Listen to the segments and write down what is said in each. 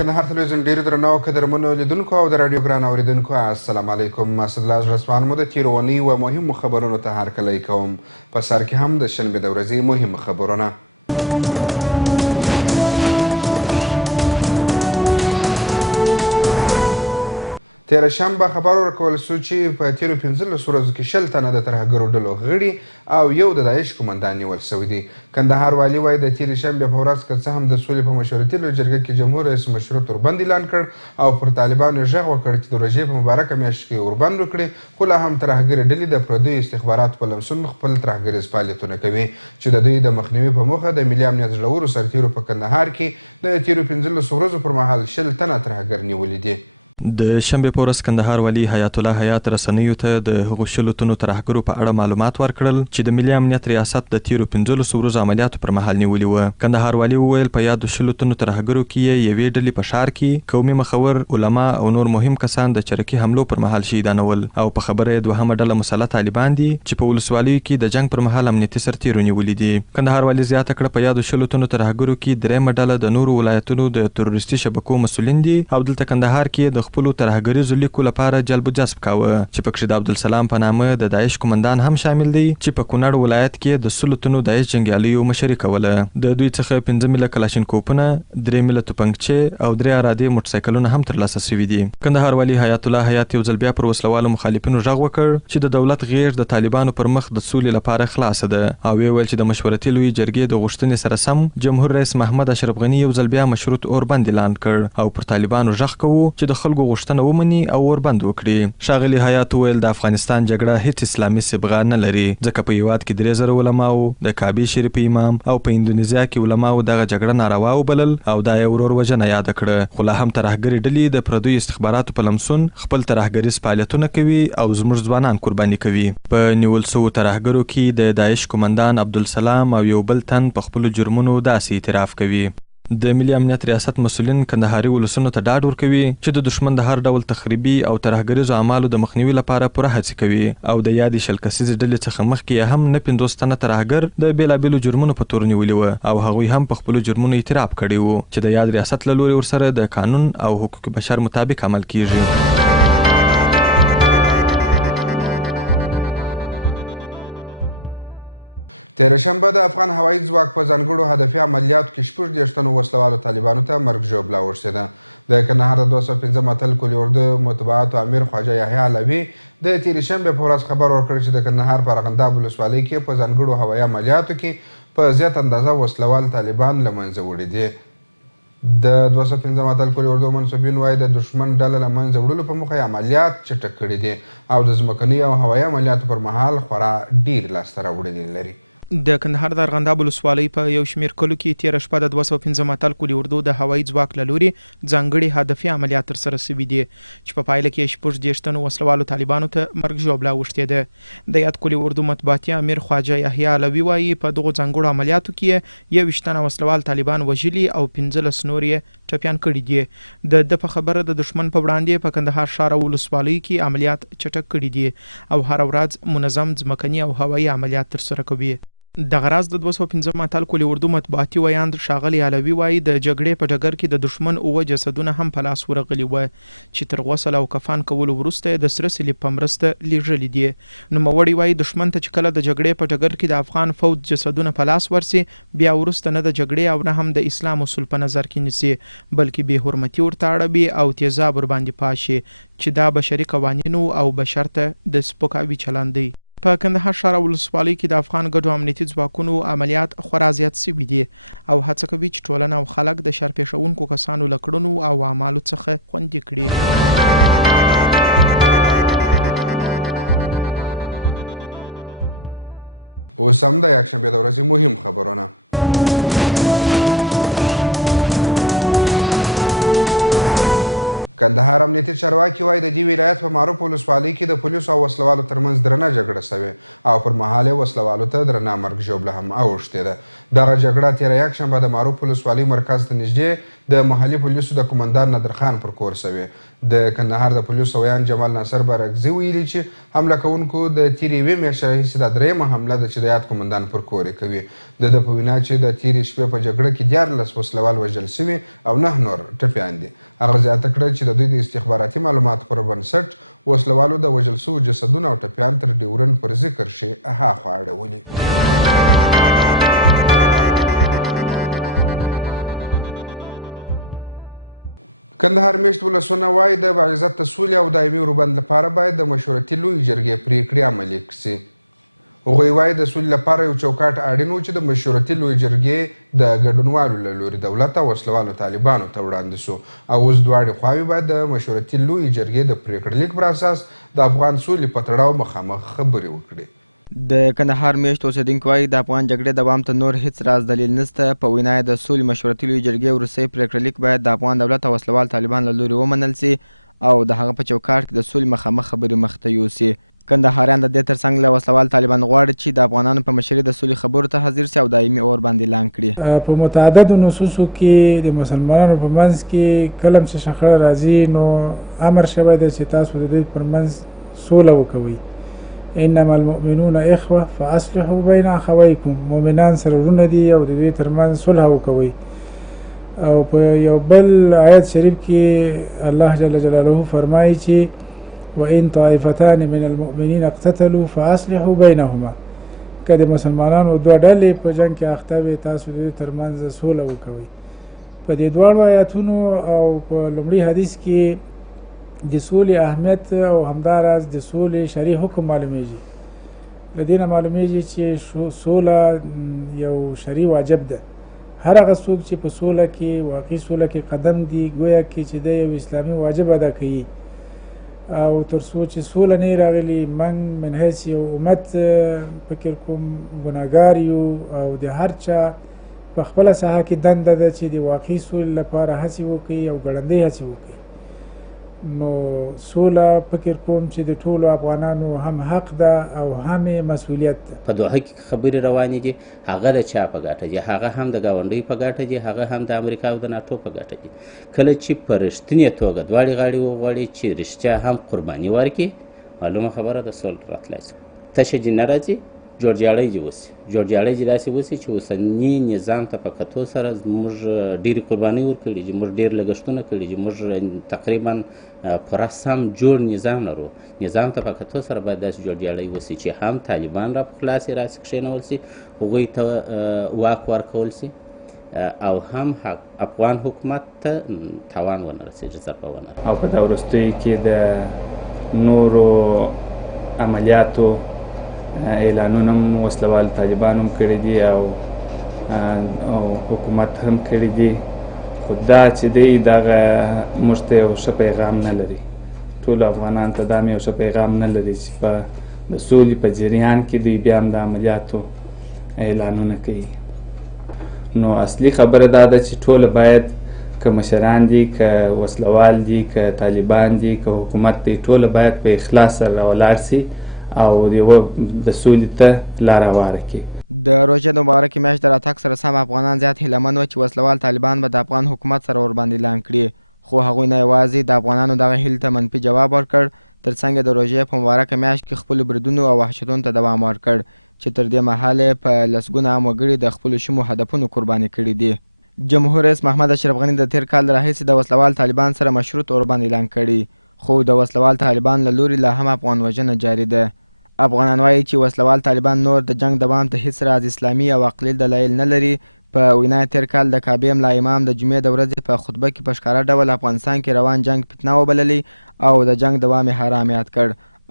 کندهار تلویزیون ډېرو درنو قدرمنو لیدونکو او د راډیو ګران اورېدونکو السلام علیکم. اسدالله زړسوان مو د تېرو اونیو مهمو خبرونو ته هرکلی کوم. په سر کې هم د شنبې د ورځې مهم خبرونه. تېره شنبه خبر ورکول سو چې په تېرو 15 ورځو کې 20 تنه د ترهګرو ډلو غړي او یو د داعش قومندان نیول سوي دي. کندهار والي وایي د تېرې شنبې په ورځ که څه هم د سولې په مشورتي لویه جرګه کې جمهور رئیس مشروط اوربند اعلان کړ او پر طالبانو یې غږ وکړ چې د روژې په مبارکه میاشت کې اوربند وکړي، خو لا هم ترهګرې ډلې د پردیو استخباراتو په لمسون خپل ترهګریز فعالیتونه کوي چې د دوی د مخنیوي په موخه د ملي امنیت زړورو سرتېرو په کندهار کې د تېرو 15 ورځو پر مهال 20 تنه ترهګر نیولي دي. د شنبې په ورځ کندهار والي حیات الله حیات رسنیو ته د هغو 20 تنو ترهګرو په اړه معلومات ورکړل چې د ملي امنیت ریاست د تېرو 15 ورځو عملیاتو پر مهال نیولي وه. کندهار والي وویل په یادو 20 تنو ترهګرو کې یې یوې ډلې په ښار کې قومي مخور، علما او نور مهم کسان د چرکي حملو پر مهال شهیدانول او په خبره یې دوهمه ډله مسلح طالبان دي چې په ولسوالیو کې د جنګ پر مهال امنیتي سرتېرو نیولي دي. کندهار والي زیاته کړه په یادو 20 تنو ترهګرو کې درېیمه ډله د نورو ولایتونو د تروریستي شبکو مسؤلین دي او دلته کندهار کې د خپلو ترهګریزو لیکو لپاره جلب و جذب کاوه چې پکښې د عبدالسلام په نامه د داعش قومندان هم شامل دی چې په کونړ ولایت کې د 100 تنو داعش جنګیالیو مشري کوله. د دوی څخه 15 میله کلاشینکوپونه، 3 میله توپنکچې او 3 ارادې موټرسایکلونه هم ترلاسه شوي دي. کندهار والي حیات الله حیات یو ځل بیا پر وسلوالو مخالفینو غږ وکړ چې د دولت غیږ د طالبانو پر مخ د سولې لپاره خلاصه ده او ویل چې د مشورتي لویې جرګې د غوښتنې سره سم جمهور رئیس محمد اشرف غني یو ځل بیا مشروط اوربند اعلان کړ او پر طالبانو غږ کوو چې د خلکو غوښتنه ومني او اوربند وکړي. ښاغلي حیات وویل د افغانستان جګړه هیڅ اسلامي صبغه نه لري ځکه په هیواد کې 3000 علماو، د کعبې شریف امام او په اندونیزیا کې علماو دغه جګړه ناروا وبلل او دا یې ورور وژنه یاده کړه، خو لا هم ترهګرې ډلې د پردیو استخباراتو په لمسون خپل ترهګریز فعالیتونه کوي او زموږ ځوانان قرباني کوي. په نیول سوو ترهګرو کې د داعش قومندان عبدالسلام او یو بل تن په خپلو جرمونو داسې اعتراف کوي. د ملي امنیت ریاست مسؤلین کندهاري ولسونو ته ډاډ ورکوي چې د دښمن د هر ډول تخریبي او ترهګریزو اعمالو د مخنیوي لپاره پوره هڅې کوي او د یادې 20 کسیزې ډلې څخه مخکې هم نه 50 تنه ترهګر د بېلابېلو جرمونو په تور نیولي وه او هغوی هم په خپلو جرمونو اعتراف کړی و چې د یاد ریاست له لوري ورسره د قانون او حقوق بشر مطابق عمل کیږي. تېره شنبه د افغان هوایي ځواک په ځانګړو هدفي عملیاتو کې 14 تنو وسلوالو طالبانو ته مرګ ژوبله وشتېده. د کندهار د 205 اتل کلي اردو مطبوعاتو امیر خواجه یحیی علوي د تېرې شنبې په ورځ خبر ورکړ چې د کندهار په ارغنداب ولسوالۍ کې په ځانګړو هوایي عملیاتو کې په زیات اندازه وسلوال طالبان له منځه وړي دي. د 205 اتل کلي اردو منصوبین وایي د دښمن ډله له منځه وړلو په موخه عملیات چټک کړي دي او د ځمکني او هوایي عملیاتو پر مهال خورا ډیر لاسته راوړنې لري. د کندهار د ارغنداب ولسوالۍ په یو شمېر کلو کې تېره شپه د 215 اتل کلي اردو د هوایي ځواک له لوري ځانګړي هدفي عملیات ترسره شوي دي چې په پایله کې 14 تنو وسلوالو طالبانو ته مرګ ژوبله اوښتېده. د یاد کلي اردو مطبوعاتي امیر خواجه یحیی علوي وایي په دغو ځانګړو عملیاتو کې 21 تنه وسلوال طالبان وژلي او 15 نور یې ټپیان کړي دي. د په خبره د دښمن په وړاندې په کندهار ښار او ولسوالیو کې عملیات چټک کړي دي او هره ورځ منظم ځمکني او هوایي عملیات ترسره کوي. دغه راز د 215 اتل کلي اردو مطبوعاتي ویاند ښاغلي علوي وایي د جګړې په ډګر کې د دښمن 9 جسدونه هم په لاس ورغلي وه چې تر غسل او کفن کولو وروسته د سره صلیب په مرسته لیږلي دي. نوموړي وایي دښمن ته چې کله د جګړې په ډګر کې د افغان فوج جسدونه په لاس ورسي بیا وروسته نه د جګړې او نه هم د اسلام اصول په نظر کې نیسي بلکې بې حرمتي ورته اړوي او تیزاب ورباندې پاشي چې دا بشري قوانینو او بشر ته د سپکاوي چلند دی. په کندهار ښار او ولسوالۍ کې د افغان ګډو امنیتي ځواکونو عملیات خورا زیات شوي دي او هڅه کوي چې ټولنه او خلک د شر پېښونکو کسانو له کړنو او اعمالو څخه خوندي کړي. اوس هم د یکشنبې د ورځې مهم خبرونه. کندهار امنیتي چارواکي وایي د دې ولایت په معروف ولسوالۍ کې د پولیسو او وسلوالو ترمنځ درنه جګړه سوې او پر مهال یې وسلوالو ته درنه مرګ ژوبله هم اوښتې ده. دغه جګړه تېره یکشنبه د معروف ولسوالۍ مرکز ته نږدې د محلي پولیسو د قمندان نادرخان پر کور سوې. د کندهار د پولیسو ویان جمال ناصر بارکزي ویلي چې حمله کوونکو د تېرې یوې میاشتې راهیسې دا درېیمه حمله ده چې د یاد قمندان پر کور یې کوي. د ده په وینا چې د تېرې شپې په جګړه کې 14 وسلوال وژل سوي او 9 نور ټپیان دي. هغه زیاته کړه چې د دوی د استخباراتي معلوماتو پر بنسټ وسلوالو د وژل سوو جسدونه او ټپیان تر ډیورنډ پر ذکر شي هاخوا اړولي. کندهار میشت ولسونه وایي د باعزت د سولې او دایمي اوربند لپاره باید د مشورتي لویې جرګې پریکړې عملي کړي. هغوی وایي د سولې لپاره یو چوکاټ اړین و چې د مشورتي لویې جرګې د ګډونوالو له لوري دولت او وسلوالو طالبانو ته وړاندې سو او اوس دواړې خواوې باید د مشورتي لویې جرګې د پریکړې لیک پر اساس د افغان سولې په تړاو مخامخ خبرې وکړي. د کندهار میشت اوسیدونکي وایي د افغان جګړې دوام ته نور هیڅ راز دلیل نشته. په وینا یې د سولې مشورتي لویې جرګې وروستی پریکړه لیک باید د افغان دولت او وسلوال طالبان له لوري ومنل سي او د هغه په چوکاټ کې د سولې مخامخ خبرې مخته یوسي. کندهاریان د دې ترڅنګ له وسلوال طالبان غواړي چې د افغانانو په مشرۍ د سولې خبرو ته حاضر سي او دایمي اور باندې اعلان کړي. په متعددو نصوصو کې د مسلمانانو په منځ کې کله چې شخړه راځي نو امر شوی دی چې تاسو د دوی پر منځ سوله وکوئ. انما المؤمنون اخوه فاصلحوا بین اخویکم. مؤمنان سره ورونه دي او د دوی ترمنځ صلح وکوئ. او په یو بل آیت شریف کې الله جل جلاله فرمایي چې وان طائفتان من المؤمنین اقتتلوا فاصلحوا بینهما. که د مسلمانانو دوه ډلې په جنګ کې اخته وي تاسو د دوی ترمنځ سوله وکوئ. په دې دواړو آیاتونو او په لومړي حدیث کې د سولې اهمیت او همداراز د سولې شرعي حکم معلومیږي. له دې نه معلومیږي چې سوله یو شرعي واجب ده. هر هغه څوک چې په سوله کې واقعي سوله کې قدم دی ګویا کې چې د یو اسلامي واجب ادا کوي. او تر څو چې سوله نه راغلي من حیث یو امت فکر کوم ګناهګار یو او د هر چا په خپله ساحه کې دنده ده چې د واقعي سولې لپاره هڅې وکړي او ګړندۍ هڅې وکړي. نو سوله فکر کوم چې د ټولو افغانانو هم حق ده او هم مسؤلیت ده. په دوحه کې خبرې روانې دي، هغه د چا په ګټه دي، هغه هم د ګاونډۍ په ګټه دي، هغه هم د امریکا او د ناټو په ګټه دي. کله چې په رښتینې توګه دواړې غاړې وغواړي چې رښتیا هم قرباني ورکړي، معلومه خبره ده سوله راتلی شي. تشه دې نه راځي، جوړجاړی دې وسي. جوړجاړی دې داسې وسي چې اوسني نظام ته په کتو سره موږ ډېرې قربانۍ ورکړي دي، موږ ډېر لګښتونه کړي دي، موږ تقریبا پوره سم جوړ نظام لرو. نظام ته په کتو سره باید داسې جوړجاړی وسي چې هم طالبان را په خلاصې راسي کښېنول سي، هغوی ته واک ورکول سي او هم افغان حکومت ته تاوان ونه رسېږي، ضربه ونه رسېږي. او په دا وروستیو کې د نورو عملیاتو اعلانونه هم وسلوال طالبان هم کړي دي او حکومت هم کړي دي. خو دا چې دی دغه موږ ته یو ښه پیغام نه لري. ټولو افغانانو ته دا یو ښه پیغام نه لري چې په د سولې په جریان کې دوی بیا هم د عملیاتو اعلانونه کوي. نو اصلي خبره دا ده چې ټوله باید که مشران دي، که وسلوال دي، که طالبان دي، که حکومت دی، ټوله باید په اخلاص سره ولاړ سي او د سولې ته لاره هواره کړي. د روژې د مبارکې میاشت د راتګ سره سم افغانان زیات هیلهمن وه چې وسلوال طالبان به د افغان حکومت سره ورباندې اعلان کړي. خو هغوی نه یوازې د افغانانو دغه هیلې ته منفي جواب ورکړ، ترڅنګ د روژې په مبارکه میاشت کې خپلو بریدونو او وحشتونو ته دوام ورکړ چې تر دې مهاله په لسګونه عام وګړي د خپلو شومو هدفونو قرباني کړي دي. جمهور رئیس محمد اشرف غني د تیر کال راهیسې د وسلوال طالبان سره مشروط اوربند اعلان کړي، خو د وسلوال طالبان له لوري لا هم افغان وژنه جاري ده. افغانان وایي چې وسلوال طالبان نور د جنگ دوام ته هیڅ راز اسلامي او عقلي دلایل نه لري. په وینا تیر کال د کعبې ملا امام د جمعې د ورځې په خطبه کې په ښکاره ډول افغانستان کې روان جنگ فتنه وبللې او د جنگ دوام یې حرام یاد کړ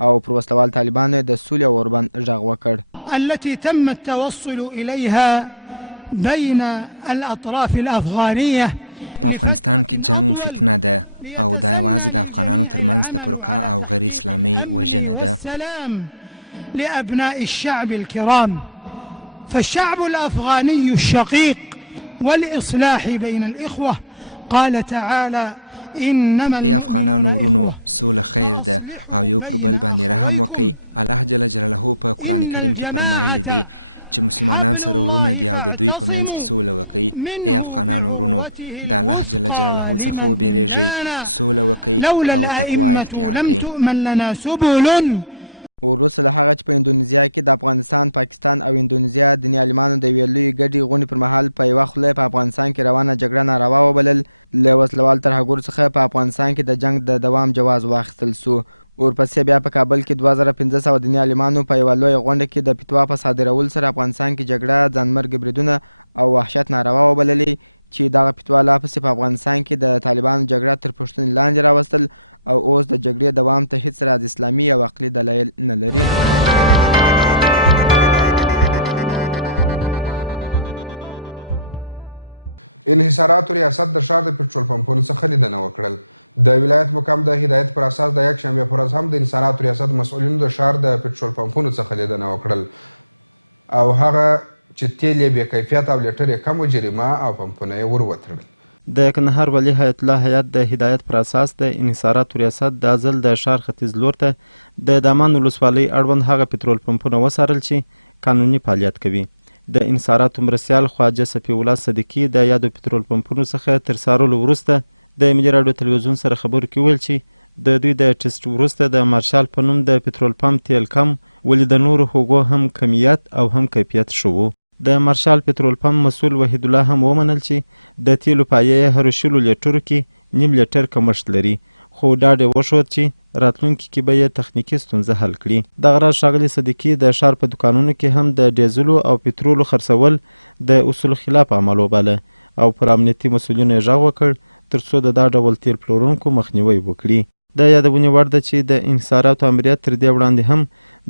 او پر وسلوال طالبانو د سولې او اوربند غږ وکړ. التي تم التوصل اليها بين الاطراف الافغانيه. په افغانستان کې جنگ فتنه ده او دا یوازې د افغانانو ترمنځ د پروکا او غیر اسلامي وژنه ده. لأبناء الشعب الكرام، فالشعب الأفغاني الشقيق والإصلاح بين الإخوة. قال تعالى ای افغانانو ورونو سوله خیر ده او یو پر بل باندې رحم وکړئ. الله جل جلاله په قرآن کریم کې فرمایلی دی چې مسلمانان سره ورونه دي او د دوی په منځ کې سوله وکړئ. ای افغانانو ورونو د الله جل جلاله څخه وبېرېږئ، سوله وکړئ او تقوا اختیار کړئ. وروسته له هغه چې په اندونیزیا کې د افغانستان، پاکستان او اندونیزیا دیني عالمانو د یوې لویې ګډې غونډې پر مهال په یوه خوله په افغانستان کې روانه جګړه ناروا وبلل، له وسلوال ترهګرو څخه په افغانستان کې د جنګ د دوام جواز واخیستل سو. ورپسې بیا په کابل کې 2500 دیني عالمانو په یوه لویه غونډه کې د فتوا په صادرولو سره افغانستان کې جګړه، ځانمرګ بریدونه او وحشت ناروا وبللې، چې دغه فتوا لا پسې په افغانستان کې د طالبانو جګړه تر پوښتنې لاندې راوستل او اوس د جګړې دوام ته هیڅ راز اسلامي او عقلي دلایل نه لري. انحصاراتو ریاست د ښار د پټرول پمپونو څخه لیدنه وکړل. د ولایت مقام د هدایت پر اساس د یکشنبې پر ورځ هم د انحصاراتو ریاست مسؤلینو د ښار د پټرول پمپونو څخه لیدنه وکړل او هغه چې تیل یې بې کیفیت او لیټر یې کم و، جریمه او پمپونه یې ور وتړل. د کندهار والي حیات الله حیات د هدایت پر اساس د انحصاراتو ریاست د ازل د ښار ختیځ لور ته د دامان ولسوالۍ اړوند هغه پټرول پمپونه وڅارل چې قانوني فعالیت کوي. د انحصاراتو مرستیال خواجه صفي الله صدیقي د یادو پټرول پمپونو څخه تر څارلو وروسته د ملي راډیو تلویزیون سره خبرو کې ویل چې د دوی د ټیسټ وروسته د مارشال په نوم د پټرول پمپ تیل کم، ولې د نورو هغو هم کمیت او هم کیفیت ښه و. د مارشال پټرول پمپ مسؤل وحید الله هم ومنل چې د تیلو پایه هرو 100 لیټرو کې نیم لیټر کمښت لري، خو ډاډ یې وښود چې راتلونکي کې به یې تخنیکي ستونزه حل کړي. دغه راز ښاغلي صدیقي د ښار په دوکانونو کې هم د ډیزلو او پټرولو خرڅول د اصولو خلاف عمل وباله او پر امنیتي مسؤلینو یې غږ وکړ تر څو د دا ډول تیل پلورونکو مخنیوی وکړي. د یادونې وړ ده چې د انحصاراتو امریت تر دې وړاندې هم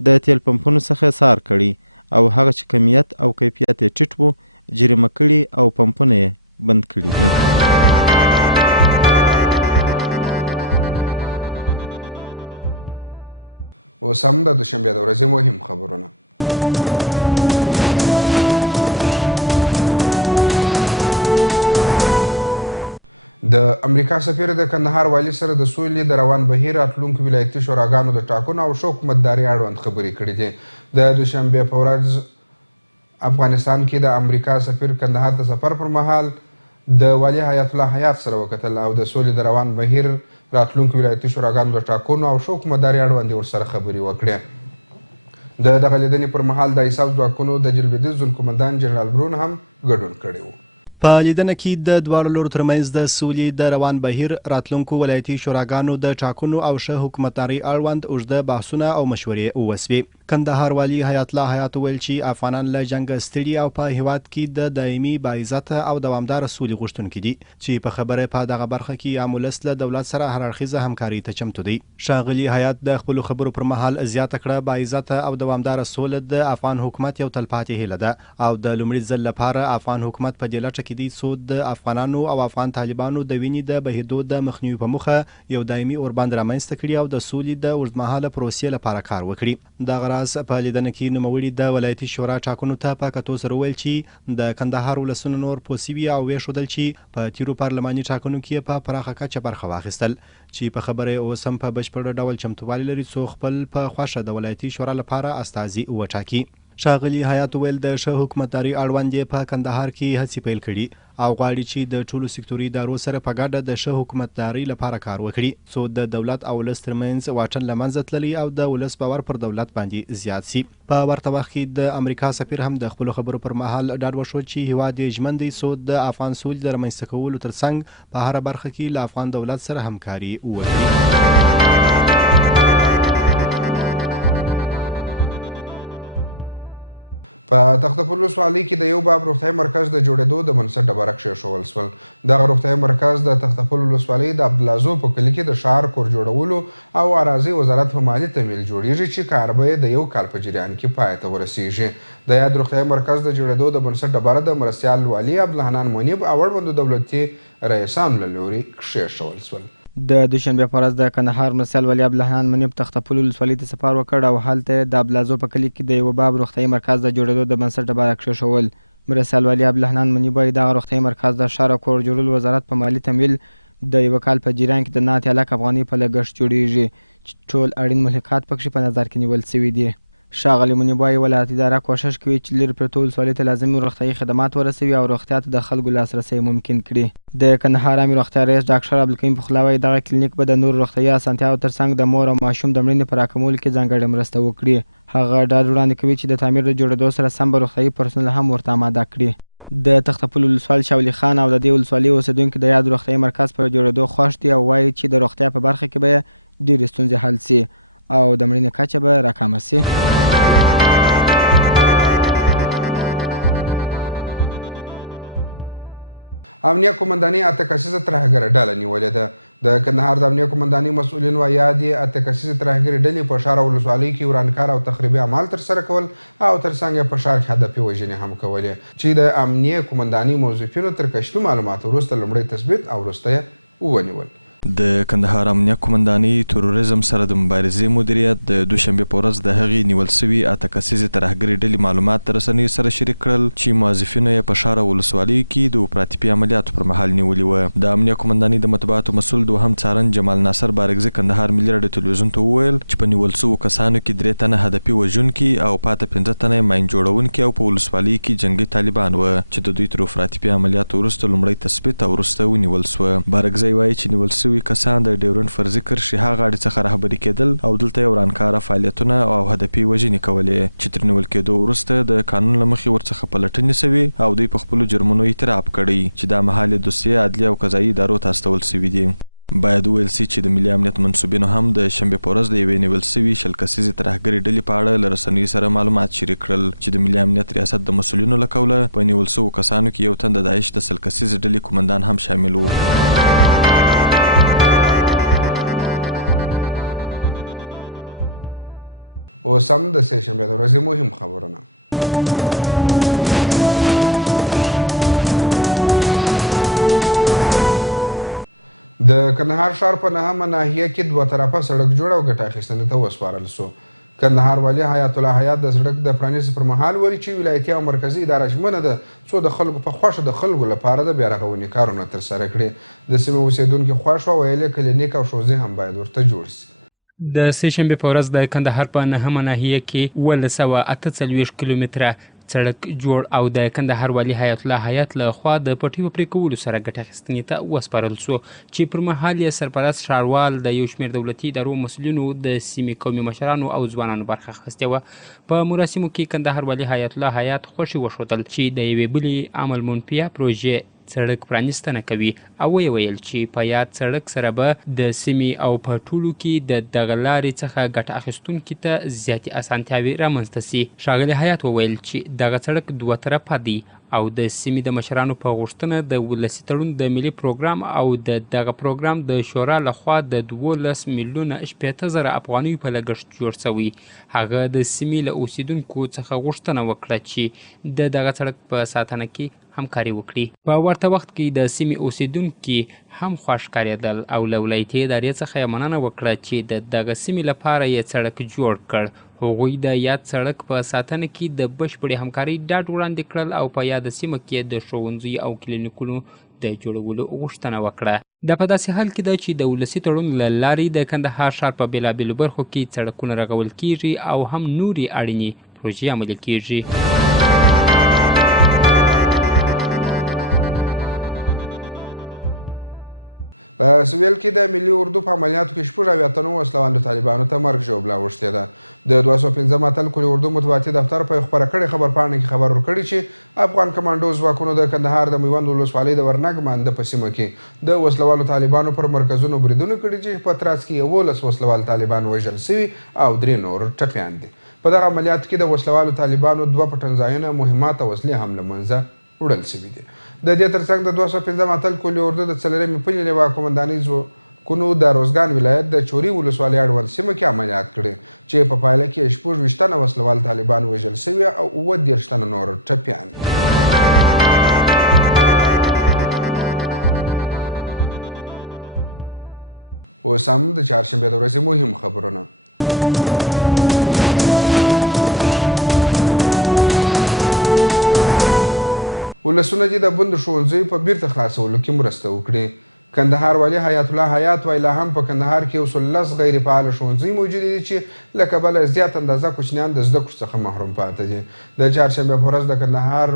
د تیل پمپونو څخه څار کړي او هغه چې کمیت او کیفیت یې ټیټ و جریمه کړي او پمپونه یې بند کړي دي. اوس هم د دوشنبې د ورځې مهم خبرونه. د امریکا سفیر د کندهار والي سره د سولې د روان بهیر، راتلونکو ولایتي شوراګانو د ټاکنو او ښه حکومتدارۍ اړوند خبرې کړې دي. د دوشنبې په ورځ افغانستان کې د امریکا سفیر کندهار د سفر پر مهال د والي حیات الله حیات سره وکتل او د سولې د روان بهیر، راتلونکو ولایتي شوراګانو د ټاکنو او ښه حکومتدارۍ اړوند یې ورسره خبرې وکړې. د دغه لیدنې پر مهال د حساب ځواکونو د جلبیدي ځون قومندان جنرال برون هم ګډون کړی و. په لیدنه کې د دواړو لورو ترمنځ د سولې د روان بهیر، راتلونکو ولایتي شوراګانو د ټاکنو او ښه حکومتدارۍ اړوند اوږده بحثونه او مشورې وسوې. کندهار والي حیات الله حیات ویل چې افغانان له جنګ ستړي او په هیواد کې د دایمي باعزته او دوامداره سولې غوښتونکي دي چې په خبره په دغه برخه کې عام ولس له دولت سره هر اړخیزه همکاري ته چمتو دی. ښاغلي حیات د خپلو خبرو پر مهال زیاته کړه باعزته او دوامداره سوله د افغان حکومت یو تلپاتې هیله ده او د لومړي ځل لپاره افغان حکومت په دې لټه کې دی څو د افغانانو او افغان طالبانو د وینې د بهیدو د مخنیوي په موخه یو دایمي اوربند رامنځته کړي او د سولې د اوږدمهاله پروسې لپاره کار وکړي. دغه راز په لیدنه کې نوموړي د ولایتي شورا ټاکنو ته په کتو سره ویل چې د کندهار ولسونه نور پوسیوي او ویښودل چې په تیرو پارلماني ټاکنو کې په پراخه کچه برخه واخیستل چې په خبره اوس هم په بشپړ ډول چمتووالی لري څو خپل په خوښه د ولایتي شورا لپاره استازي وټاکي. ښاغلي حیات ویل د ښه حکومتدارۍ اړوند یې په کندهار کې هڅې پیل کړي او غواړي چې د ټولو سکتوري ادارو سره په ګډه د ښه حکومتدارۍ لپاره کار وکړي څو د دولت او ولس ترمنځ واټن له منځه تللی او د ولس باور پر دولت باندې زیات سي. په ورته وخت کې د امریکا سفیر هم د خپلو خبرو پر مهال ډاډ وښود چې هیواد یې ژمن دی څو د افغان سولې د رامنځته کولو ترڅنګ په هره برخه کې له افغان دولت سره همکاري وکړي. په تختپل ولسوالۍ کې د یو باب روغتیايي مرکز د جوړېدو د بنسټ ډبره کېښول شول. دغه روغتیايي مرکز د تختپل ولسوالۍ د عبدالعزو په کلي کې د ښار کور جوړولو او اراضي وزارت په مالي تمویل جوړیږي چې کار به یې د یو کال په جریان کې پای ته ورسیږي. د یاد روغتیايي مرکز د جوړېدو د بنسټ ډبره د مرستیال والي عبدالحنان منیب او اړوندو دولتي رئیسانو له لوري کېښول شول. د دوشنبې په ورځ د کندهار مرستیال والي عبدالحنان منیب تختپل ولسوالۍ ته سفر وکړ او هلته د عبدالعزو په کلي کې د یوه باب روغتیايي مرکز د جوړېدو د بنسټ ډبره کېښول. مرستیال والي عبدالحنان منیب وایي دغه روغتیايي مرکز د ښار او کور جوړولو وزارت په مالي تمویل د یوه کال په جریان کې د 9 لک افغانۍ په لګښت جوړیږي چې ټول اړین ملحقات پکښې په نظر کې نیول سوي دي. ښاغلي منیبوایي ولایتي اداره کوښښ کوي چې لرې پرتو ولسوالۍ ته لازمي روغتیایي خدمات ورسوي او روغتیا ته د خلکو لاسرسی ممکن کړي. د کندهار عامې روغتیا رئیس ډاکټر عبدالکریم پخلا وایي دغه کلینیک به د نورو روغتیایي اسانتیاوو ترڅنګ د مور او ماشوم د مړینې په راکمولو کې ځانګړې مرسته وکړي. هغه ډاډ وړاندې کوي چې د تعمیر د جوړېدو سره سم به روغتیایي پرسونل هم ورته آماده کړي. د تختپل ولسوال شاولي خان او د دې ولسوالۍ اوسېدونکي د یاد روغتیایي مرکز په جوړېدو خوښ دي او وایي چې د روغتیا په برخه کې به ډېرې ستونزې حل سي او د مړینې کچه به راکمه سي. امنیه قومندانۍ 8 کسیزه ترهګره ډله نیولې ده. د کندهار د امنیه قومندانۍ مسؤلین وایي یادې 8 کسیزې ترهګرې ډلې په ښار او ولسوالۍ کې ورانکار او تخریبي اعمال ترسره کول او ترڅنګ یې په ښار کې هدفي وژنې هم کولې چې د امنیه قومندانۍ موظفینو تر کشفي معلوماتو وروسته لومړی تثبیت او وروسته یې ونیول. د کندهار امنیه قومندانۍ تروریزم سره د مبارزې مدیریت د دوشنبه په ورځ د هغې نیول سوي 8 کسیزې ترهګرې ډلې معلومات د رسنیو سره شریک کړل چې موظفینو یې په ښار او ولسوالیو کې د اپراتیفي عملیاتو پر مهال نیولي وه. د امنیه قومندانۍ د مطبوعاتو مسؤل دوهم څارن جمال ناصر بارګزي کندهار ملي راډیو تلویزیون ته وویل چې په نیول سوو کسانو کې 3 تنه هدفي وژونکي او پاته 15 تنه ماین جوړونکي او په ولسوالیو کې جنګي طالبان وه چې د دوی تر اپراتیفي عملیاتو وروسته لومړی تثبیت او وروسته ونیول سوه. بارګزی وایي چې نیول سوي کسان د ډیورنډ فرضي کرښې هغه غاړې څخه رهبري کېدل او دلته یې ورانکاره فعالیتونه او هدفي وژنې کولې چې تر نیول کېدو وروسته د قانون له مخې ورڅخه پلټنې سوي او دوی په خپلو جرمونو اعتراف کړی چې دا مهال یې دوسیې عدلي او قضایي ادارو ته استول سوي دي. باید وویل سي چې د ملي امنیت منصوبینو هم د شنبې په ورځ د یوې نیول سوي 20 کسیزې ترهګرې ډلې په اړه له رسنیو سره معلومات شریک کړل چې د ملي امنیت ریاست د مسؤلینو له قوله په نیول سوو کسانو کې یو تن د داعش د 10 کسیزې ډلې قومندان هم شامل و. اوس هم د سه شنبې د ورځې مهم خبرونه. د کندهار ښار په نهمه ناحیه کې 2 طرفه سړک جوړ او ګټه اخیستنې ته وسپارل سو. کندهار والي حیات الله حیات د سړک د پرانیستو پر مهال ویلي چې ولایتي او مرکزي اداره ژمنه ده څو د خلکو په خوښه د خلکو لپاره د بیارغونې کارونه ترسره کړي. د سیمې اوسېدونکي خوښ وه ویل کلینیک او ښوونځي هم باید ورته جوړ سي. د سه شنبې په ورځ د کندهار په نهمه ناحیه کې 1948 کیلومتره سړک جوړ او د کندهار والي حیات الله حیات له خوا د پټیو پرې کولو سره ګټه اخیستنې ته وسپارل سو چې پر مهال یې سرپرست ښاروال د یو شمېر دولتي ادارو مسؤلینو د سیمې قومي مشرانو او ځوانانو برخه اخیستې وه. په مراسمو کې کندهار والي حیات الله حیات خوښي وښودل چې د یوې بلې عمل منفیه پروژې سړک پرانیستنه کوي او ویې ویل چې په یاد سړک سره به د سیمې او په ټولو کې د دغه لارې څخه ګټه اخیستونکي ته زیاتې اسانتیاوې رامنځته سي. ښاغلي حیات وویل چې دغه سړک 2 طرفه دی او د سیمې د مشرانو په غوښتنه د ولسي تړون د ملي پروګرام او د دغه پروګرام د شورا لخوا د 12 میلیونه 80,000 افغانیو په لګښت جوړ شوی. هغه د سیمې له اوسیدونکو څخه غوښتنه وکړه چې د دغه سړک په ساتنه کې همکاري وکړي. په ورته وخت کې د سیمې اوسیدونکي هم خوښ ښکارېدل او له ولایتي ادارې څخه یې مننه وکړه چې د دغه سیمې لپاره یې سړک جوړ کړ. هغوی د یاد سړک په ساتنه کې د بشپړې همکارۍ ډاډ وړاندې کړل او په یاد سیمه کې د ښوونځي او کلینیکونو د جوړولو غوښتنه وکړه. دا په داسې حال کې ده چې د ولسي تړون له لارې د کندهار ښار په بېلابېلو برخو کې سړکونه رغول کیږي او هم نورې اړینې پروژې عملي کیږي. په سویل کې د ملي اردو په عملیاتو کې 86 وسلوالو طالبانو ته مرګ ژوبله اوښتې ده. د 215 اتل کلي اردو مطبوعاتي دفتر په خبره کړې خبرپاڼه کې خبر ورکړی چې افغان کمانډو ځواکونو د کندهار د میوند ولسوالۍ د ورنګ مانده په سیمه کې د وسلوالو طالبانو پر مرکزونو بریدونه کړي چې په تراڅ کې 11 وسلوال طالبان وژل سوي او 3 نور ټپیان دي. په دغه عملیاتو کې د وسلوالو طالبانو 2 پټنځایونه مهمات او وسلې هم له منځه وړل سوي دي. د دې ترڅنګ د 215 اتل کلي اردو د 4مې پلي لوا قومندانۍ ځواکونو د روزګان ولایت د چوري ولسوالۍ اړوند سیمه کې عملیات کړي چې په پایله کې 26 تنه وسلوال طالبان وژل سوي او 30 تنه نور ټپیان. اوس هم د چهارشنبې د ورځې مهم خبرونه. ولسونه دې د بندو ښوونځیو په بیرته خلاصولو کې مرسته وکړي. کندهار والي حیات الله حیات وایي لا هم په کندهار کې 110 غیر فعال ښوونځي موجود دي چې له کبله زیات اندازه کوچنیان د زده کړو څخه محروم پاتې دي. د چهارشنبې په ورځ د کندهار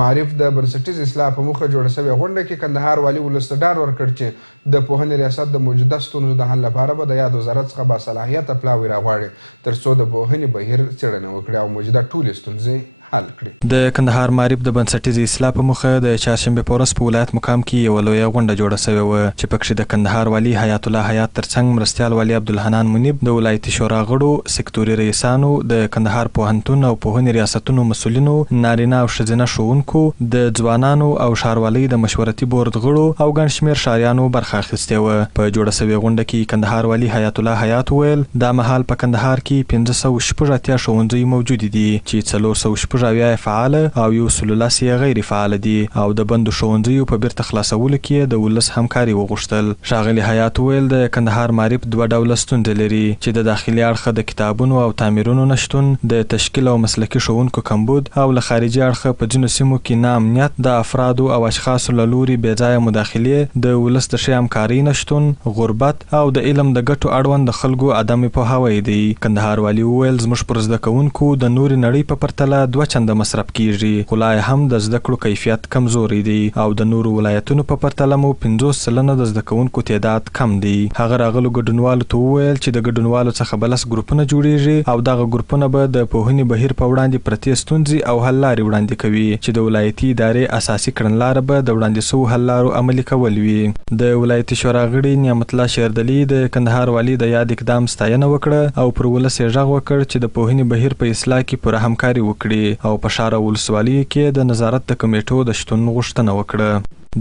معارف د بنسټیز اصلاح په موخه جوړه شوې غونډه کې کندهار والي ولس ته ډاډ ورکړ چې د پوهنې ریاست د موجوده ستونزو د حل لپاره به د یاد وزارت څخه باصلاحیته پلاوی راغواړي تر څو د پوهنې بهیر څېړنه وکړي او موجوده ټولې ستونزې حل کړي. د کندهار معارف د بنسټیز اصلاح په موخه د چهارشنبې په ورځ په ولایت مقام کې یوه لویه غونډه جوړه شوې وه چې پکښې د کندهار والي حیات الله حیات ترڅنګ مرستیال والي عبدالحنان منیب د ولایتي شورا غړو سکتوري رئیسانو د کندهار پوهنتون او پوهنې ریاستونو مسؤلینو نارینه او ښځینه ښوونکو د ځوانانو او ښاروالۍ د مشورتي بورډ غړو او ګڼ شمېر ښاریانو برخه اخیستې وه. په جوړه شوې غونډه کې کندهار والي حیات الله حیات وویل دا مهال په کندهار کې 586 ښوونځي موجود دي چې 486 فعاله او 113 غیر فعال دي او د بندو ښوونځیو په بیرته خلاصولو کې د ولس همکاري وغوښتل. ښاغلي حیات وویل د کندهار معارف 2 ډوله ستونزې لري چې د داخلي اړخه د کتابونو او تعمیرونو نشتون، د تشکیل او مسلکي ښوونکو کمبود او له خارجي اړخه په ځینو سیمو کې ناامنیت، د افرادو او اشخاصو له لوري بېځایه مداخلې، د ولس د ښې همکارۍ نشتون، غربت او د علم د ګټو اړوند د خلکو عدم پوهاوی دی. کندهار والي وویل زموږ پر زده کوونکو د نورې نړۍ په پرتله 2 چنده مصرف کیږي خو لا هم د زده کړو کیفیت کمزوری دی او د نورو ولایتونو په پرتله مو 50% د زده کوونکو تعداد کم دی. هغه راغلو ګډونوالو ته وویل چې د ګډونوالو څخه بلس ګروپونه جوړیږي او دغه ګروپونه به د پوهنې بهیر په وړاندې پرتې ستونزې او حل لارې وړاندې کوي چې د ولایتي ادارې اساسي کړنلاره به د وړاندې سوو حل لارو عملي کول وي. د ولایتي شورا غړي نعمت الله شیردلي د کندهار والي د یاد اقدام ستاینه وکړه او پر ولس یې غږ وکړ چې د پوهنې بهیر په اصلاح کې پوره همکاري وکړي او په ښار او ولسوالۍ کې د نظارت د کمیټو د شتون غوښتنه وکړه.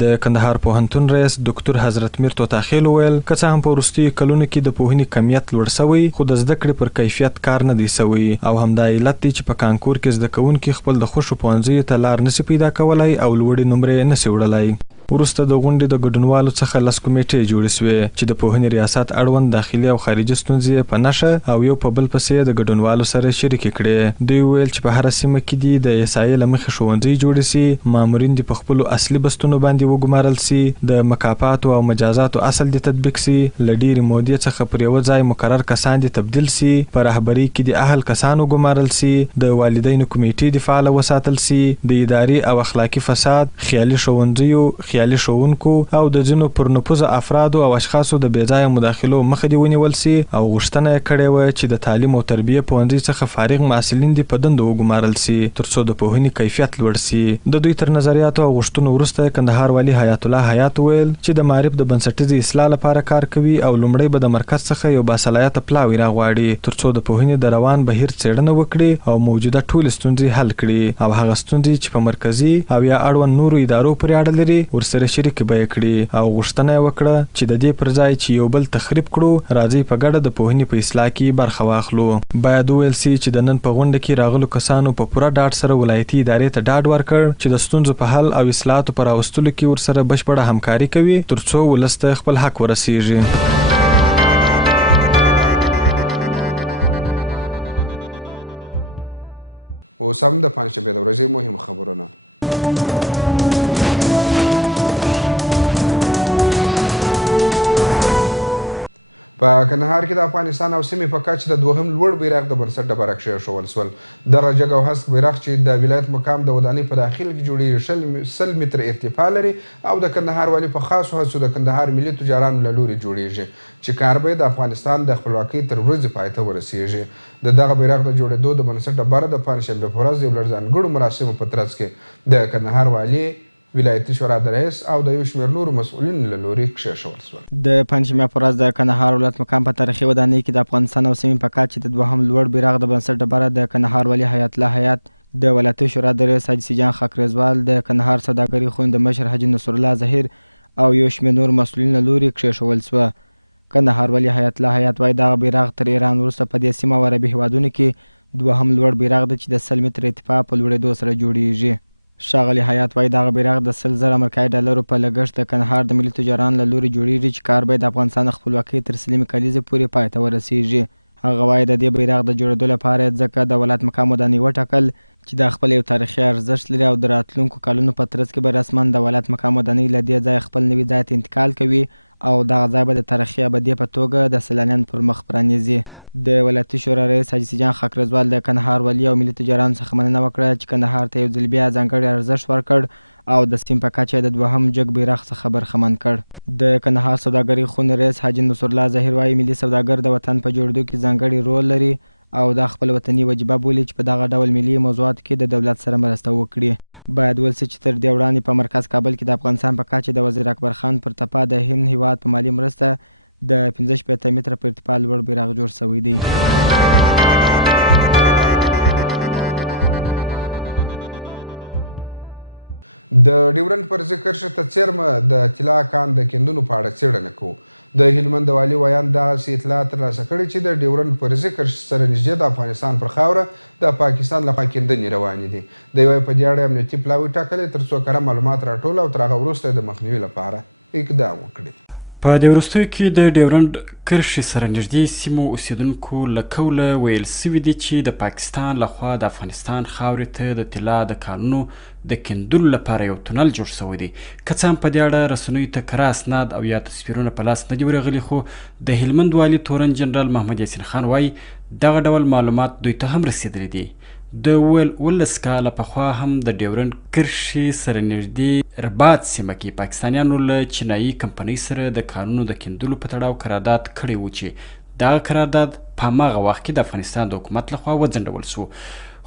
د کندهار پوهنتون رئیس ډاکټر حضرت میر توتاخیل وویل که څه هم په وروستیو کلونو کې د پوهنې کمیت لوړ سوی خو د زده کړې پر کیفیت کار نه دی سوی او همدا علت دی چې په کانکور کې زده کوونکي خپل د خوښو پوهنځیو ته لار نسي پیدا کولی او لوړې نمرې نسي وړلی. وروسته د غونډې د ګډونوالو څخه 10 کمیټې جوړې سوې چې د پوهنې ریاست اړوند داخلي او خارجي ستونزې په نښه او یو په بل پسې د ګډونوالو سره شریکې کړې. دوی ویل چې په هره سیمه کې دي د احصایې له مخې ښوونځي جوړ سي، مامورین دې په خپلو اصلي بستونو باندې وګمارل سي، د مکافاتو او مجازاتو اصل دې تطبیق سي، له ډېرې مودې څخه پر یوه ځای مقرر کسان دې تبدیل سي، په رهبرۍ کې دې اهل کسان وګمارل سي، د والدینو کمیټې دې فعاله وساتل سي، د اداري او اخلاقي فساد، خیالي ښوونځیو، خیالي ښوونکو او د ځینو پر نفوذه افرادو او اشخاصو د بېځایه مداخلو مخه دې ونیول سي او غوښتنه یې کړې وه چې د تعلیم او تربیې پوهنځي څخه فارغ محصلین دې په دندو وګمارل سي تر څو د پوهنې کیفیت لوړ سي. د دوی تر نظریاتو او غوښتنو وروسته کندهار والي حیات الله حیات وویل چې د معارف د بنسټیزې اصلاح لپاره کار کوي او لومړی به د مرکز څخه یو باصلاحیته پلاوی راغواړي تر څو د پوهنې د روان بهیر څېړنه وکړي او موجوده ټولې ستونزې حل کړي او هغه ستونزې چې په مرکزي او یا اړوند نورو ادارو پورې اړه لري ورسره شریک به یې کړي او غوښتنه یې وکړه چې د دې پر ځای چې یو بل تخریب کړو راځي په ګډه د پوهنې په اصلاح کې برخه واخلو. باید وویل سي چې د نن په غونډه کې راغلو کسانو په پوره ډاډ سره ولایتي ادارې ته ډاډ ورکړ چې د ستونزو په حل او اصلاحاتو په راوستلو کې ورسره بشپړه همکاري کوي تر څو ولس ته خپل حق ورسیږي. اوس هم د پنجشنبې د ورځې مهم خبرونه. په کندهار کې د افغانستان او سیمې په کچه د دوهم لوړ بیرغ د بنسټ ډبره کېښول شول. دغه جګ او هسک بیرغ چې د ولایت مقام د ودانۍ په داخل کې جوړیږي 100 متره ارتفاع لري او د کندهار والي په خاصو هڅو د کندهار ملي تجارانو له لوري جوړیږي چې کار به د افغانستان د خپلواکۍ تر ورځې پای ته ورسیږي. د دغه بیرغ د جوړېدو د بنسټ ډبره د پنجشنبې په ورځ د یو لړ ځانګړو مراسمو په ترڅ کې د کندهار والي، ولایتي شورا د رئیس او د یو شمېر نورو مسؤلینو له لوري کېښول شول. د پنجشنبې په ورځ د کندهار ولایت مقام په تاریخي ودانۍ کې د افغانستان او سیمې په کچه د دوهم لوړ بیرغ د بنسټ ډبره د کندهار والي حیات الله حیات، د ولایتي شورا د رئیس حاجي سیجان خاکریزوال، د کندهار سوداګرۍ خوند مشر حاجي نصر الله ظهیر او یو شمېر نور مسؤلین له لوري کېښول شوه. کندهار والي حیات الله حیات وایي دغه بیرغ تر ایران وروسته په دې سیمه او عربي هیوادونو کې دوهم لوړ بیرغ دی چې د 100 متره ارتفاع په لوړېدو سره جوړیږي. ښاغلي حیات وایي دغه بیرغ د 100,000 امریکایي ډالرو په لګښت د کندهار د ملي تجارانو له لوري جوړیږي چې کار به د افغانستان د خپلواکۍ تر سلیمې کلیزې پورې پای ته ورسیږي. هغه وایي د دې بیرغ د جوړېدو لپاره ځکه د ولایت مقام ودانۍ وټاکل چې دا خپل یو تاریخي ارزښت لري او د راتلونکو کلونو په ترڅ کې به رسما د ولایت مقام ودانۍ له دې ځایه خپل نوي ځای ته انتقال کوي او دغه ځای به د تاریخي ابدیې په توګه د سیلانیانو پر مخ پرانیزي. د ولایتي شورا رئیس حاجي سیجان خاکرزوال د کندهار والي او ملي تجارانو څخه مننه وکړه چې کندهار ته یو ځل بیا ځانګړی ارزښت ورکړ او د سیم په کچه د دوهم جګ بیرغ څخه برخمن کړ. د کندهار سوداګرۍ خونې رئیس حاجي نصرالله ظاهر وایي ملي سوداګر د وطن په جوړېدو کې ځانګړی رول لري او دا خپل وطني وجیبه بولي چې په دغه ډول ملي موضوعاتو کې د دولت سره مرسته وکړي. باید ول سي چې تر دې وړاندې په مرکز کابل کې د افغانستان په کچه د وزیر اکبر خان پر تپه د هند هیواد په مالي مرسته د 15 متره په ارتفاع لوړ بیرغ جوړ شوی دی. د ډیورنډ پر ذکر شته څیرمه د طلا کان د کیندونو په اړه څېړنه کوو. د هلمند د والي ویان دغسې اطلاعات ترلاسه کړي چې د ډیورنډ پر ذکر سره نږدې د افغانستان پر خاوره د پاکستان لخوا کیندنې روانې دي. دی وایي په دې اړه امنیتي پلاوي ټاکلی تر څو کره معلومات راټول او تر هغه وروسته د مخنیوي لپاره اقدام وکړي. په دې وروستیو کې د ډیورنډ کرښې سره نږدې سیمو اوسیدونکو له قوله ویل سوي دي چې د پاکستان لخوا د افغانستان خاورې ته د طلا د کانونو د کیندلو لپاره یو تونل جوړ شوی دی. که څه هم په دې اړه رسنیو ته کره اسناد او یا تصویرونه په لاس نه دي ورغلي، خو د هلمند والي تورن جنرال محمد یاسین خان وایي دغه ډول معلومات دوی ته هم رسېدلي دي. د 19 کاله پخوا هم د ډیورنډ کرښې سره نږدې رباط سیمه کې پاکستانیانو له چینایي کمپنۍ سره د کانونو د کیندلو په تړاو قرارداد کړی و چې دغه قرارداد په هماغه وخت کې د افغانستان د حکومت لخوا وځنډول سو.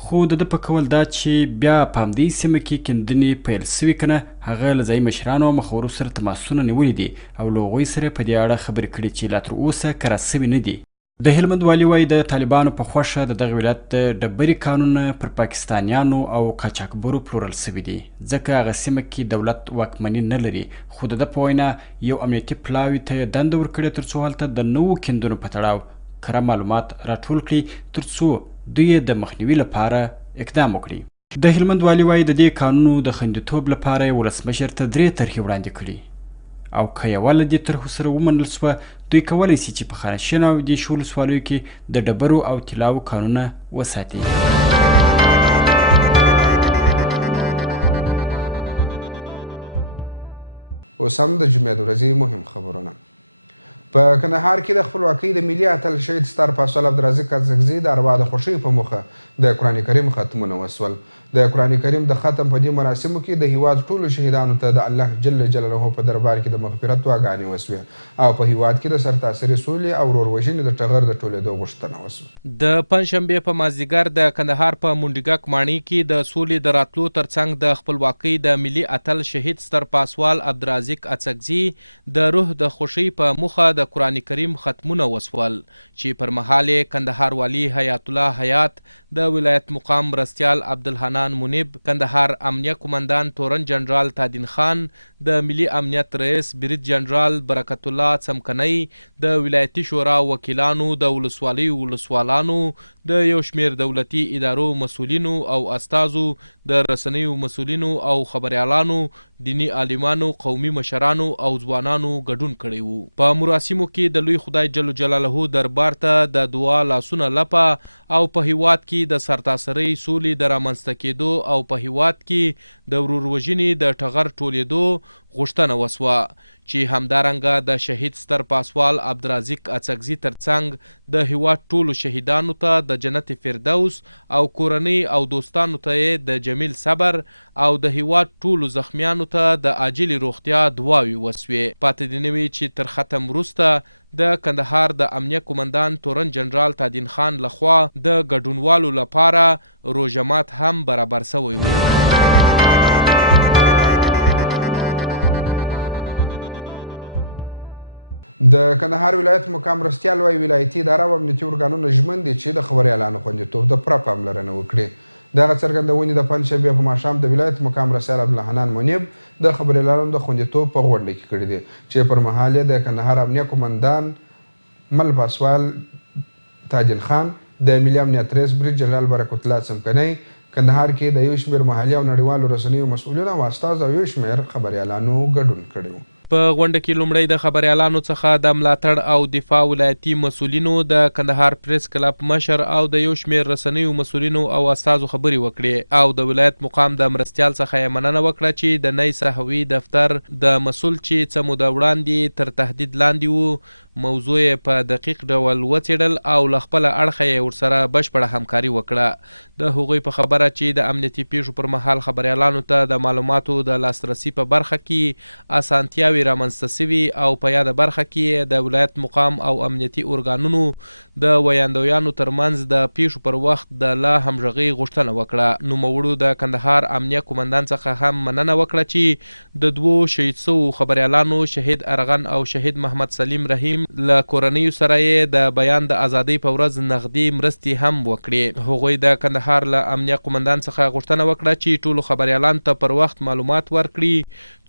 خو د ده په قول دا چې بیا په همدې سیمه کې کیندنې پیل سوي که نه، هغه له ځایي مشرانو او مخورو سره تماسونه نیولي دي او له هغوی سره په دې اړه خبرې کړي چې لا تر اوسه کره سوي نه دي. د هلمند والي وایي د طالبانو په خوښه د دغه ولایت د ډبرې کانونه پر پاکستانیانو او قاچاقبرو پلورل سوي دي، ځکه هغه سیمه کې دولت واکمني نه لري. خو د ده په وینا یو امنیتي پلاوي ته یې دنده ورکړې تر څو هلته د نوو کیندونو په تړاو کره معلومات راټول کړي تر څو دوی یې د مخنیوي لپاره اقدام وکړي. د هلمند والي وایي د دې کانونو د خوندیتوب لپاره یې ولسمشر ته 3 طرحې وړاندې کړي او که یوه له دې طرحو سره ومنل سوه، دوی کولی سي چې په خانشین او دېش ولسوالیو کې د ډبرو او طلاو کانونه وساتي. اوس هم د جمعې د ورځې مهم خبرونه. په کندهار کې د خپلواکۍ د ملي اتل شهید ستر پاسوال عبدالرزاق اڅکزي د ارواح د خوښۍ په موخه د قرآن کریم ختمونه وسول. د قرآن کریم د ختم په دې مراسمو کې د هیواد ټولو شهیدانو ته د الله جل جلاله په دربار کې د مغفرت دعاګانې وسوې او په هیواد کې د سرتاسري سولې او وروروژنې د ټغر د ټولېدو غوښتنه وسوه. د پنجشنبې په مازدیګر د کندهار په منډیګک ماڼۍ کې د سولې د راتلو ترڅنګ د خپلواکۍ د ملي اتل شهید ستر پاسوال عبدالرزاق اڅکزي د روح د خوښۍ په موخه د قرآن کریم ختمونه وسول، چې پر مهال کندهار والي حیات الله حیات، د ولایت مقام مرستیال عبدالحنان منیب، کندهار امنیه قومندان تورن جنرال تادین خان، د ملي امنیت رئیس برید جنرال برکت الله څمکنی، د ولایتي شورا وکیلانو، د ولسوالانو، د یو شمیر دولتي ادارو مسؤلینو او استازو، د رسنیو مسؤلینو او خبریالانو، دینی عالمانو، قومي مشرانو او ځوانانو ګډون کړی وو. په مراسمو کې د لوی خدای جل جلاله دربار ته د دعا لاسونه لپه او په هیواد کې د سرتاسري سولې د رامنځته کېدو او په هیواد کې د وروروژنې د ټغر ټولېدو غوښتنه وسوه، چې همدارنګه د شهید ستر پاسوال عبدالرزاق اڅکزي ترڅنګ د هیواد ټولو شهیدانو ته د جنت فردوس او کورنۍ او دوستانو ته د جمیل صبر او د هیواد ټولو زخمیانو ته د عاجلې روغتیا دعاوې وسوې. پاتې دې نه وي چې تر ختم وروسته د کندهار د امنیه قومندان تورن جنرال تادین خان لخوا د ګډونوالو لپاره روژه هم برابر شوی و. د کندهار ولایت مقام مرستیال وایي ولایتي اداره او امنیتي ارګانونه ژمن دي چې د خبریالانو خوندیتوب د پوره پاملرنه وکړي. دغه څرګندونې د پنجشنبې په ماښام د ولایت مقام مرستیال عبدالحنان منیب د خبریالانو د خوندیتوب په غونډه کې کړي دي، چې پر مهال یې د کندهار امنیه قومندان مل پاسوال تاجل خان، د ملي امنیت رئیس برید جنرال برکت الله څمکنی، کندهار کې د یو شمېر محلي او نړیوالو رسنیو مسؤلینو او استازو او یو شمېر خبریالانو ګډون کړی و. په غونډه کې لومړی د خبریالانو څخه د ملاتړ او دفاع ولایتي مسؤلینو، د کندهار پریس کلب مشر او د یو شمېر رسنیو مسؤلینو او استازو خبرې وکړې او د ولایت مقام د مرستیال څخه یې مننه وکړه چې د نی صحوي دفتر د مسؤل چې څه موده وړاندې تر تهدید لاندې و، موضوع یې په دقیق ډول وڅېړل او له خپله اړخه یې ورسره بشپړه همکاري وکړه. د هغوی په خبره چې د امنیتي پیښو پر مهال خبریالانو ته د معلوماتو د لاسرسي په برخه کې اسانتیاوې رامنځته سوي او په یاده برخه کې د ولایت مقام او امنیتي ارګانونو د ویاندویانو ترمنځ د پیښو پر وخت د لا همغږۍ غوښتنه وکړه. نوموړو د کندهار امنیه قومندان څخه هم مننه وکړه چې د دوو شهید سوو خبریالانو شهید ارغن او شهید محمد سلیم رحیم له کورنیو سره یې د بیان د ازادۍ په ورځ نغدي مرستې هم وکړې. هغوی د کندهار له امنیه قومندان څخه غوښتنه وکړه چې ټولو خبریالانو ته پر وخت معلومات ورکړي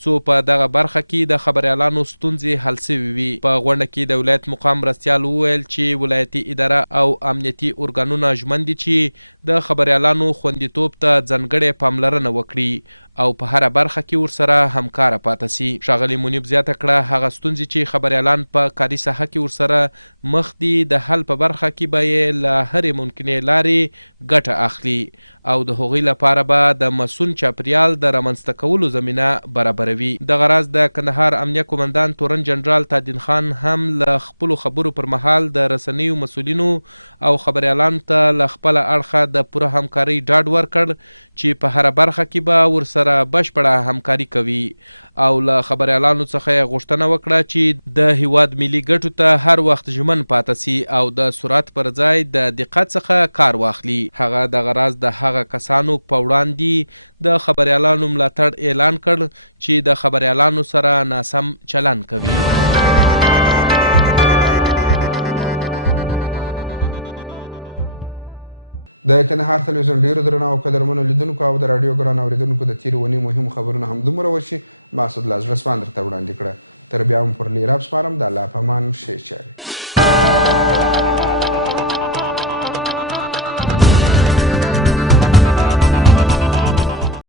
څو په دغه برخه کې د خبریالانو ستونزې حل سوي وي. په غونډه کې د ولایت مقام مرستیال وویل چې ولایتي اداره او امنیتي ارګانونه ژمن دي چې د خبریالانو خوندیتوب ته ځانګړې پاملرنه وکړي او په هره برخه کې ورسره همکاره پاته سي. ښاغلي منیب زیاته کړه هغه ستونزې چې خبریالان په کاري ساحه کې ورسره مخ دي د حل په برخه کې به یې له هرې ممکنې لارې ګټه اخلي او د هغوی لپاره به د مسون چاپریال د رامنځته کولو زمینه برابروي. دغه راز د کندهار امنیه قومندان تورن جنرال تادین خان هم له خپلو خبرو پر مهال د رسنیو مسؤلینو او خبریالانو ته له خپله اړخه د پوره همکارۍ ډاډ ورکړ چې په هره برخه کې به ورسره بشپړه همکاري کوي او له خبریالانو څخه یې غوښتنه وکړه چې د هیواد ملي ګټو ته هر وخت ژمن پاته سي او د سرعت پر ځای د دقت څخه کار واخلي. هغه دغه راز د هغه کسانو په وړاندې د خبریالانو ملاتړ اعلان کړ چې د خبریالانو سره ناسم چلند کوي. د کندهار تلویزیون ډیرو درنو او قدرمنو لیدونکو او د راډیو ګران اوریدونکو د تیرې ونې مهمو خبرونه همدومره وه چې ما اسدالله زړه سوان درته وړاندې کړه. تر بیا هم پر لیراب سپارم د الله په امان ښې چارې.